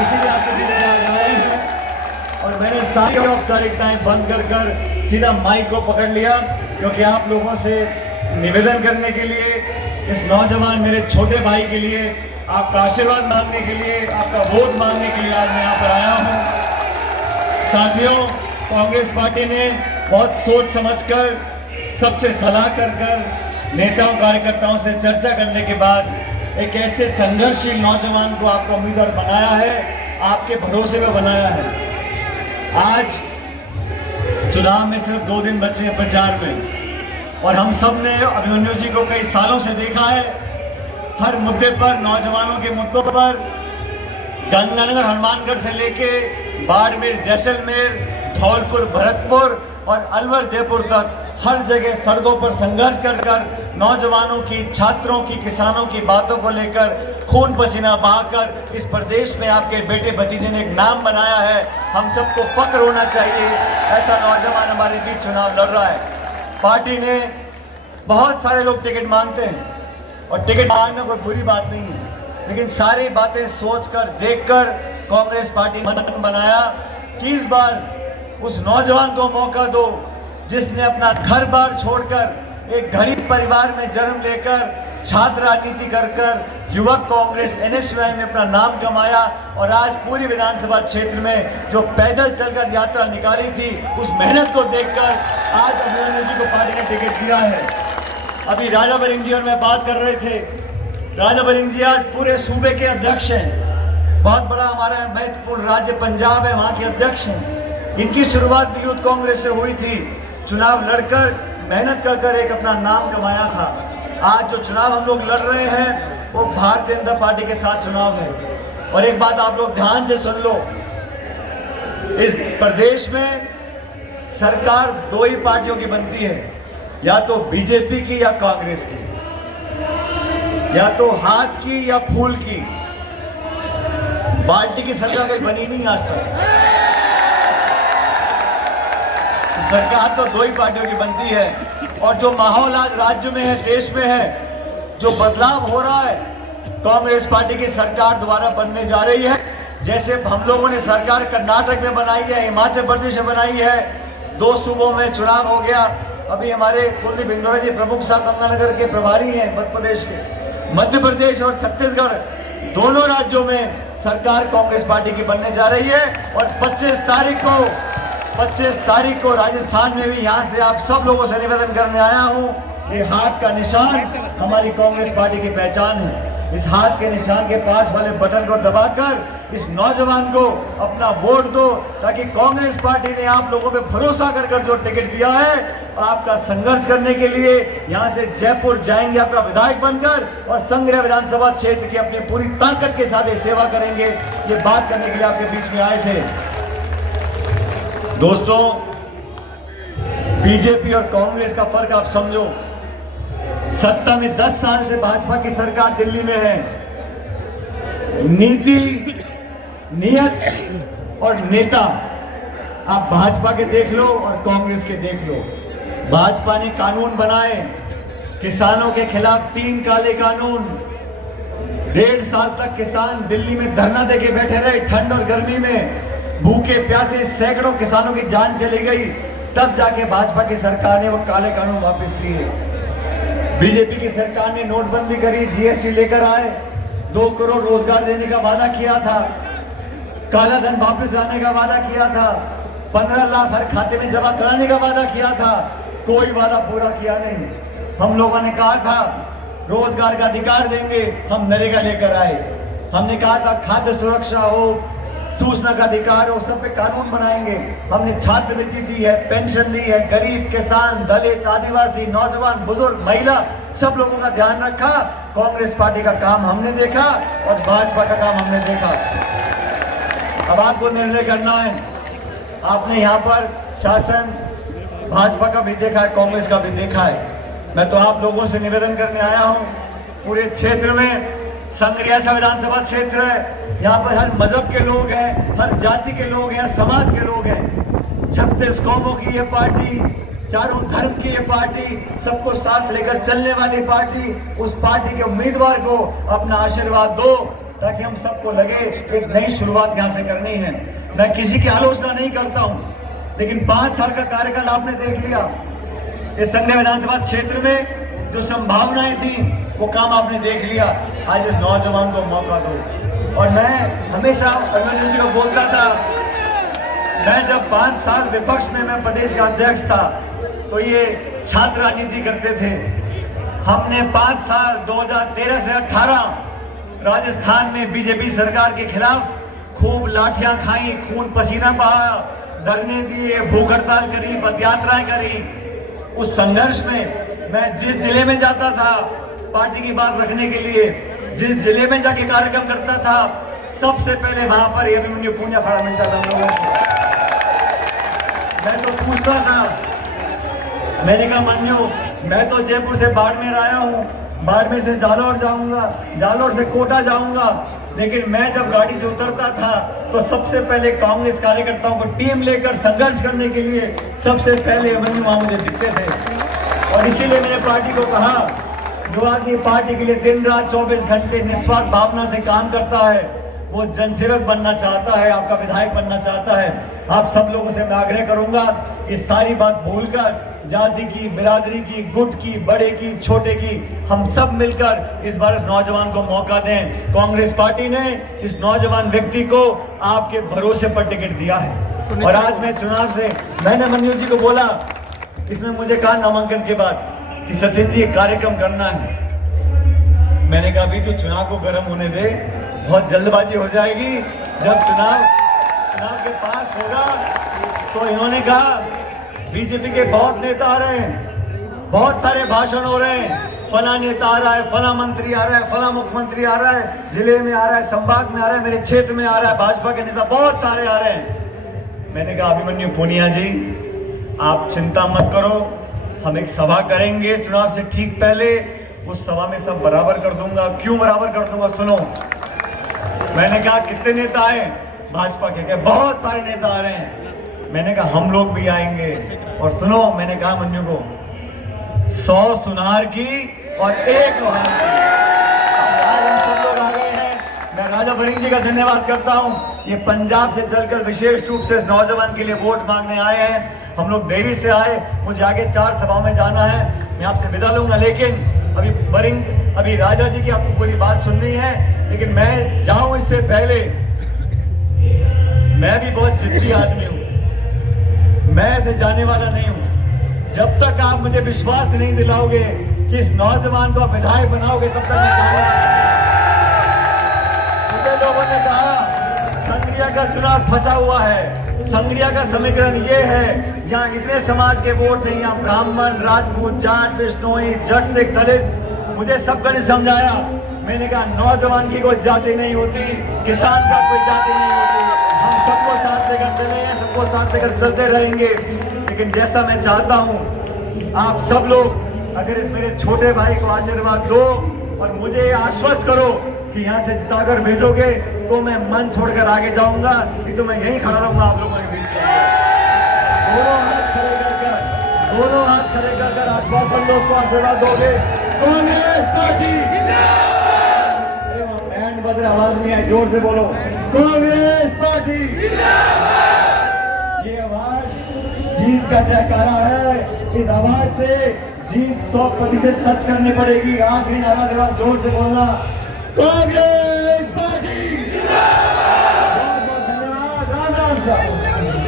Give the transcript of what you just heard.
इसीलिए आपके बीच में आज आए हैं। और मैंने सारी औपचारिकताएं बंद कर सीधा माइक को पकड़ लिया, क्योंकि आप लोगों से निवेदन करने के लिए, इस नौजवान मेरे छोटे भाई के लिए, आपका आशीर्वाद मांगने के लिए, आपका वोट मांगने के लिए आज मैं यहाँ पर आया हूँ। साथियों, कांग्रेस पार्टी ने बहुत सोच समझकर, सबसे सलाह कर नेताओं कार्यकर्ताओं से चर्चा करने के बाद एक ऐसे संघर्षशील नौजवान को आपका उम्मीदवार बनाया है, आपके भरोसे में बनाया है। आज चुनाव में सिर्फ 2 दिन बचे हैं प्रचार में, और हम सब ने अभिमन्यु जी को कई सालों से देखा है। हर मुद्दे पर, नौजवानों के मुद्दों पर, गंगानगर हनुमानगढ़ से लेके बाड़मेर, जैसलमेर, धौलपुर, भरतपुर और अलवर, जयपुर तक हर जगह सड़कों पर संघर्ष कर नौजवानों की, छात्रों की, किसानों की बातों को लेकर खून पसीना बहाकर इस प्रदेश में आपके बेटे भतीजे ने एक नाम बनाया है। हम सबको फक्र होना चाहिए, ऐसा नौजवान हमारे बीच चुनाव लड़ रहा है। पार्टी ने, बहुत सारे लोग टिकट मांगते हैं और टिकट मांगना कोई बुरी बात नहीं है, लेकिन सारी बातें सोचकर, देखकर कांग्रेस पार्टी ने मन बनाया कि इस बार उस नौजवान को मौका दो जिसने अपना घर बार छोड़कर एक गरीब परिवार में जन्म लेकर छात्र राजनीति कर युवक कांग्रेस NSUI में अपना नाम कमाया, और आज पूरी विधानसभा क्षेत्र में जो पैदल चलकर यात्रा निकाली थी, उस मेहनत को देखकर आज अभिमन्यु जी को पार्टी ने टिकट दिया है। अभी राजा बरिंग जी और मैं बात कर रहे थे। राजा बरिंग जी आज पूरे सूबे के अध्यक्ष हैं। बहुत बड़ा हमारा महत्वपूर्ण राज्य पंजाब है, वहाँ के अध्यक्ष हैं। इनकी शुरुआत भी यूथ कांग्रेस से हुई थी। चुनाव लड़कर, मेहनत कर एक अपना नाम कमाया था। आज जो चुनाव हम लोग लड़ रहे हैं वो भारतीय जनता पार्टी के साथ चुनाव है। और एक बात आप लोग ध्यान से सुन लो, इस प्रदेश में सरकार 2 ही पार्टियों की बनती है, या तो बीजेपी की या कांग्रेस की, या तो हाथ की या फूल की। बाल्टी की सरकार कहीं बनी नहीं आज तक। सरकार तो 2 ही पार्टियों की बनती है। और जो माहौल आज राज्य में है, देश में है, जो बदलाव हो रहा है, कांग्रेस पार्टी की सरकार दोबारा बनने जा रही है। जैसे हम लोगों ने सरकार कर्नाटक में बनाई है, हिमाचल प्रदेश में बनाई है, 2 सूबों में चुनाव हो गया। अभी हमारे कुलदीप इंदौरा जी प्रमुख साहब गंगानगर के प्रभारी हैं मध्य प्रदेश के। मध्य प्रदेश और छत्तीसगढ़ दोनों राज्यों में सरकार कांग्रेस पार्टी की बनने जा रही है। और 25 तारीख को राजस्थान में भी यहाँ से आप सब लोगों से निवेदन करने आया हूँ। ये हाथ का निशान हमारी कांग्रेस पार्टी की पहचान है। इस हाथ के निशान के पास वाले बटन को दबाकर इस नौजवान को अपना वोट दो, ताकि कांग्रेस पार्टी ने आप लोगों पे भरोसा कर जो टिकट दिया है, आपका संघर्ष करने के लिए यहाँ से जयपुर जाएंगे आपका विधायक बनकर, और संग्रह विधानसभा क्षेत्र की अपनी पूरी ताकत के साथ सेवा करेंगे। ये बात करने के लिए आपके बीच में आए थे। दोस्तों, बीजेपी और कांग्रेस का फर्क आप समझो। सत्ता में 10 साल से भाजपा की सरकार दिल्ली में है। नीति, नियत और नेता आप भाजपा के देख लो और कांग्रेस के देख लो। भाजपा ने कानून बनाए, किसानों के खिलाफ 3 काले कानून। 1.5 साल तक किसान दिल्ली में धरना देके बैठे रहे, ठंड और गर्मी में, भूखे प्यासे सैकड़ों किसानों की जान चली गई। तब जाके भाजपा की सरकार ने वो काले कानून वापस लिए। बीजेपी की सरकार ने नोटबंदी करी, GST लेकर आए, 2 करोड़ रोजगार देने का वादा किया था, काला धन वापस लाने का वादा किया था, 15 लाख हर खाते में जमा कराने का वादा किया था। कोई वादा पूरा किया नहीं। हम लोगों ने कहा था रोजगार का अधिकार देंगे, हम नरेगा लेकर आए। हमने कहा था खाद्य सुरक्षा हो, सूचना का अधिकार हो, सब पे कानून बनाएंगे। हमने छात्रवृत्ति दी है, पेंशन दी है, गरीब, किसान, दलित, आदिवासी, नौजवान, बुजुर्ग, महिला, सब लोगों का ध्यान रखा। कांग्रेस पार्टी का काम हमने देखा और भाजपा का काम हमने देखा। अब आपको निर्णय करना है। आपने यहाँ पर शासन भाजपा का भी देखा है, कांग्रेस का भी देखा है। मैं तो आप लोगों से निवेदन करने आया हूँ, पूरे क्षेत्र में संग्रह विधानसभा क्षेत्र है, यहाँ पर हर मजहब के लोग हैं, हर जाति के लोग हैं, समाज के लोग हैं। 36 कौमों की ये पार्टी, चारों धर्म की ये पार्टी, सबको साथ लेकर चलने वाली पार्टी। उस पार्टी के उम्मीदवार को अपना आशीर्वाद दो। ताकि हम सबको लगे एक नई शुरुआत यहाँ से करनी है। मैं किसी की आलोचना नहीं करता हूँ, लेकिन 5 साल का कार्यकाल आपने देख लिया। इस संघ विधानसभा क्षेत्र में जो संभावनाएं थी वो काम आपने देख लिया। आज इस नौजवान को मौका दो। और मैं हमेशा अभिमन्यु जी को बोलता था, मैं जब 5 साल विपक्ष में मैं प्रदेश का अध्यक्ष था तो ये छात्र राजनीति करते थे। हमने 5 साल 2013 से 18 राजस्थान में बीजेपी सरकार के खिलाफ खूब लाठियां खाई, खून पसीना बहाया, धरने दिए, भूख हड़ताल करी, पदयात्राएं करी। उस संघर्ष में मैं जिस जिले में जाता था पार्टी की बात रखने के लिए, जिस जिले में जाके कार्यक्रम करता था, सबसे पहले वहां पर अभिमन्यु पुनिया खड़ा मिलता था हम लोगों को। मैं तो पूछता था, मैंने कहा मन्यु, मैं तो जयपुर से बाड़मेर आया हूँ, बाड़मेर से जालौर जाऊंगा, जालौर से कोटा जाऊंगा, लेकिन मैं जब गाड़ी से उतरता था तो सबसे पहले कांग्रेस कार्यकर्ताओं को टीम लेकर संघर्ष करने के लिए सबसे पहले अभिमन्यु वहां मुझे दिखते थे। और इसीलिए मैंने पार्टी को कहा, जो आदमी पार्टी के लिए दिन रात 24 घंटे निस्वार्थ भावना से काम करता है, वो जनसेवक बनना चाहता है, आपका विधायक बनना चाहता है। आप सब लोगों से मैं आग्रह करूंगा, इस सारी बात भूलकर जाति की, बिरादरी की, गुट की, बड़े की, छोटे की, हम सब मिलकर इस बार इस नौजवान को मौका दें। कांग्रेस पार्टी ने इस नौजवान व्यक्ति को आपके भरोसे पर टिकट दिया है। और आज मैं चुनाव से, मैंने मन्यु जी को बोला, इसमें मुझे कहा नामांकन के बाद कि सचिन जी एक कार्यक्रम करना है। मैंने कहा अभी तो चुनाव को गर्म होने दे, बहुत जल्दबाजी हो जाएगी। जब चुनाव के पास होगा तो इन्होंने कहा बीजेपी के बहुत नेता आ रहे हैं, बहुत सारे भाषण हो रहे हैं, फला नेता आ रहा है, फला मंत्री आ रहा है, फला मुख्यमंत्री आ रहा है, जिले में आ रहा है, संभाग में आ रहा है, मेरे क्षेत्र में आ रहा है, भाजपा के नेता बहुत सारे आ रहे हैं। मैंने कहा अभिमन्यु पुनिया जी, आप चिंता मत करो, हम एक सभा करेंगे चुनाव से ठीक पहले, उस सभा में सब बराबर कर दूंगा। क्यों बराबर कर दूंगा, सुनो। मैंने कहा कितने नेता आए, भाजपा के, बहुत सारे नेता आ रहे हैं। मैंने कहा हम लोग भी आएंगे। और सुनो, मैंने कहा मन्यु को 100 सुनार की और 1 लोहार की। आज हम सब लोग आ गए हैं। मैं राजा बरिंग जी का धन्यवाद करता हूँ, ये पंजाब से चलकर विशेष रूप से इस नौजवान के लिए वोट मांगने आए हैं। हम लोग देरी से आए, मुझे आगे 4 सभाओं में जाना है, मैं आपसे विदा लूंगा। लेकिन अभी बरिंग, अभी राजा जी की आपको पूरी बात सुननी है, लेकिन मैं जाऊं इससे पहले, मैं भी बहुत जिद्दी आदमी हूं, मैं ऐसे जाने वाला नहीं हूं। जब तक आप मुझे विश्वास नहीं दिलाओगे कि इस नौजवान को आप विधायक बनाओगे, तब तक मैं जाऊंगा। मुझे लोगों ने कहा संघरिया का चुनाव फंसा हुआ है। संघरिया का समीकरण ये है, जहाँ इतने समाज के वोट हैं, यहाँ ब्राह्मण, राजपूत, जाट, बिश्नोई, जट, सिख, दलित, मुझे सबका ने समझाया। मैंने कहा नौजवान की कोई जाति नहीं होती, किसान का कोई जाति नहीं होती, हम सबको साथ लेकर चले हैं, सबको साथ लेकर चलते रहेंगे। लेकिन जैसा मैं चाहता हूँ, आप सब लोग अगर इस मेरे छोटे भाई को आशीर्वाद दो और मुझे आश्वस्त करो कि यहाँ से जिताकर भेजोगे, तो मैं मन छोड़कर आगे जाऊंगा, कि तो मैं यहीं खड़ा रहूंगा आप लोगों के बीच में। दोनों हाथ खड़े कर आश्वासन दो, उसको आशीर्वाद दोगे। कांग्रेस पार्टी, बैंड बज रहा, आवाज नहीं आई, जोर से बोलो, कांग्रेस पार्टी। ये आवाज जीत का जयकारा है, इस आवाज से जीत 100% सच करनी पड़ेगी। आखिरी नारा देवा, जोर से बोलना, कांग्रेस पार्टी। बहुत बहुत धन्यवाद। राम राम।